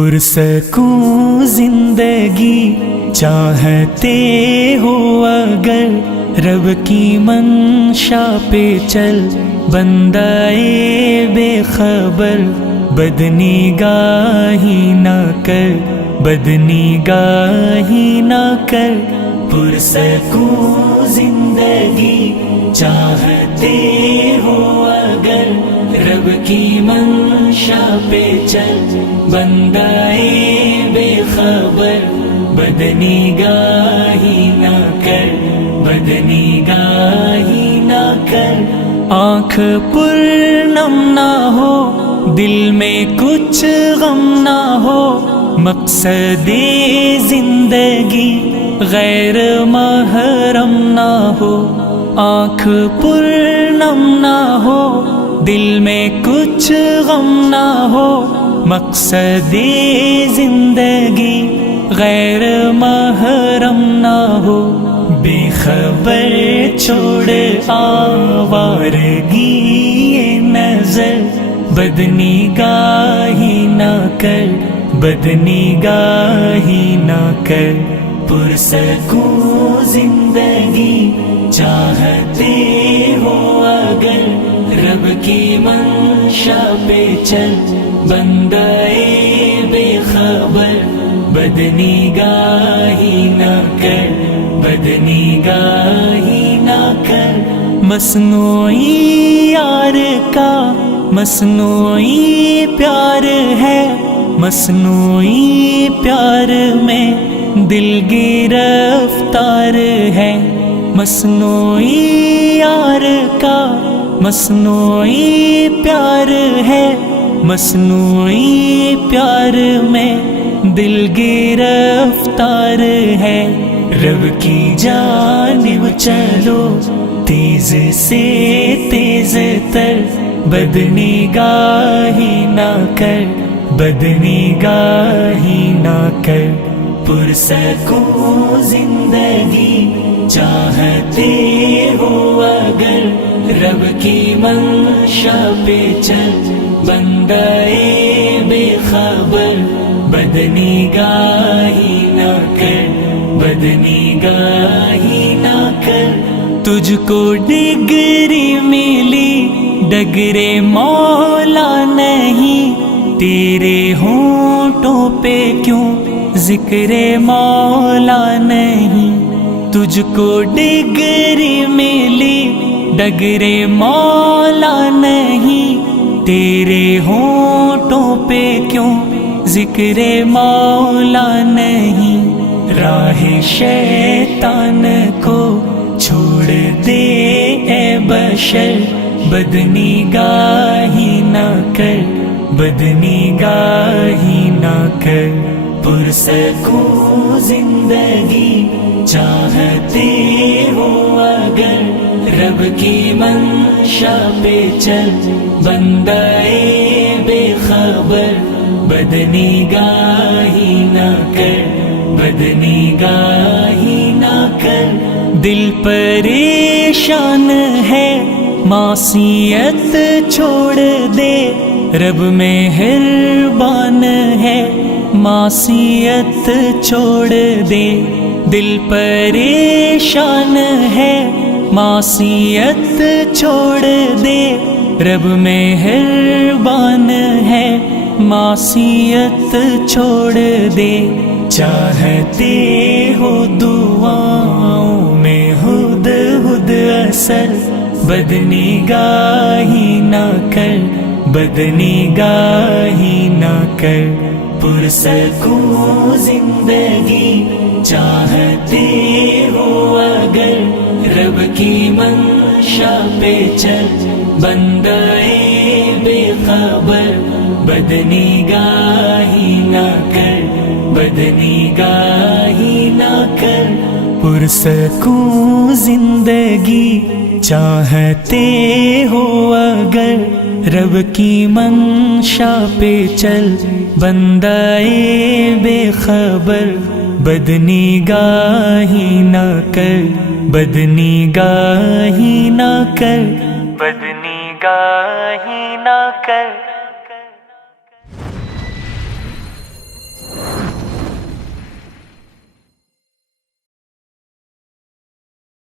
پرسکون زندگی چاہتے ہو اگر رب کی منشا پہ چل، بندائے بے خبر بدنگاہی نہ کر، بدنگاہی نہ کر۔ پرسکون زندگی چاہتے ہو اگر رب کی منشا پہ چل، بندائے بے خبر بدنگاہی نہ کر، بدنگاہی نہ کر۔ آنکھ پرنم نہ ہو، دل میں کچھ غم نہ ہو، مقصد زندگی غیر محرم نہ ہو۔ آنکھ پرنم نہ ہو، دل میں کچھ غم نہ ہو، مقصد زندگی غیر محرم نہ ہو۔ بے خبر چھوڑ آوارگی نظر، بدنگاہی نہ کر، بدنگاہی نہ کر۔ پرسکون زندگی چاہتے ہو اگر رب کی منشا پہ چل، بندائے بے خبر بدنگاہی نہ کر، بدنگاہی نہ کر۔ مصنوعی یار کا مصنوعی پیار ہے، مصنوعی پیار میں دل گرفتار ہے۔ مصنوعی یار کا مصنوعی پیار ہے، مصنوعی پیار میں دل گرفتار ہے۔ رب کی جانب چلو تیز سے تیز تر، بدنگاہی نہ کر، بدنگاہی نہ کر۔ پرسکون زندگی چاہتے ہو اگر رب کی منشا پہ چل، بندائے بے خبر بدنگاہی نہ کر، بدنگاہی نہ کر۔ تجھ کو ڈگری ملی ڈگرے مولا نہیں، تیرے ہونٹوں پہ کیوں ذکر مولا نہیں؟ تجھ کو ڈگری ملی ڈگرے مولا نہیں، تیرے ہونٹوں پہ کیوں ذکر مولا نہیں؟ راہ شیطان کو چھوڑ دے اے بشر، بدنگاہی نہ کر، بدنگاہی نہ کر۔ پرسکون زندگی چاہتے ہو اگر رب کی منشا پہ چل، بندائے بے خبر بدنگاہی نہ کر، بدنگاہی نہ کر۔ دل پریشان ہے معصیت چھوڑ دے، رب مہربان ہے معصیت چھوڑ دے۔ دل پریشان ہے معصیت چھوڑ دے، رب مہربان ہے معصیت چھوڑ دے۔ چاہتے ہو دعاؤں میں ہد ہد اثر، بدنگاہی نہ کر، بدنگاہی نہ کر۔ پرسکون زندگی چاہتے ہو اگر رب کی منشا پہ چل، بندائے بے خبر بدنگاہی نہ کر، بدنگاہی نہ کر۔ پرسکون زندگی چاہتے ہو اگر رب کی منشا پہ چل، بندائے بے خبر بدنگاہی نہ کر، بدنگاہی نہ کر، بدنگاہی نہ کر۔